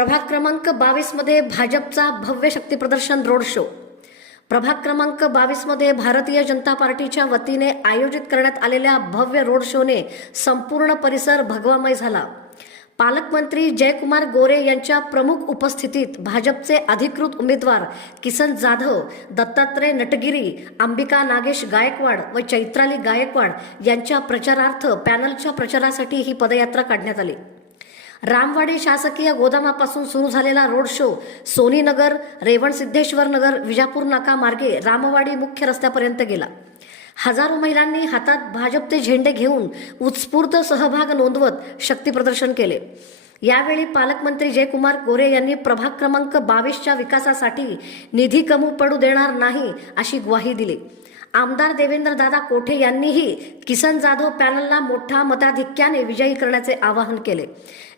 प्रभाग क्रमांक 22 मध्ये भाजपचा भव्य शक्ती प्रदर्शन रोड शो। प्रभाग क्रमांक 22 मध्ये भारतीय जनता पार्टीच्या वतीने आयोजित करण्यात आलेल्या भव्य रोड शोने संपूर्ण परिसर भगवामय झाला। पालकमंत्री जयकुमार गोरे यांच्या प्रमुख उपस्थितीत भाजपचे अधिकृत उमेदवार किसन जाधव, दत्तात्रय नटगिरी, अंबिका नागेश गायकवाड व चैत्राली गायकवाड यांच्या प्रचारार्थ पॅनलच्या प्रचारासाठी ही पदयात्रा काढण्यात आली। रामवाडी शासकीय गोदामापासून सुरू झालेला रोड शो सोनीनगर, रेवणसिद्धेश्वर नगर, विजापूर नाका मार्गे रामवाडी मुख्य रस्त्यापर्यंत गेला। हजारो महिलांनी हातात भाजपचे झेंडे घेऊन उत्स्फूर्त सहभाग नोंदवत शक्ती प्रदर्शन केले। यावेळी पालकमंत्री जयकुमार गोरे यांनी प्रभाग क्रमांक 22च्या विकासासाठी निधी कमी पडू देणार नाही अशी ग्वाही दिली। आमदार देवेंद्र दादा कोठे यांनीही किसन जाधव पॅनलला मोठ्या मताधिक्याने विजयी करण्याचे आवाहन केले।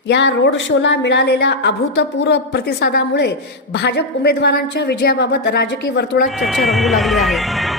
या रोड शोला मिळालेल्या अभूतपूर्व प्रतिसादामुळे भाजप उमेदवारांच्या विजयाबाबत राजकीय वर्तुळात चर्चा रंगू लागली आहे।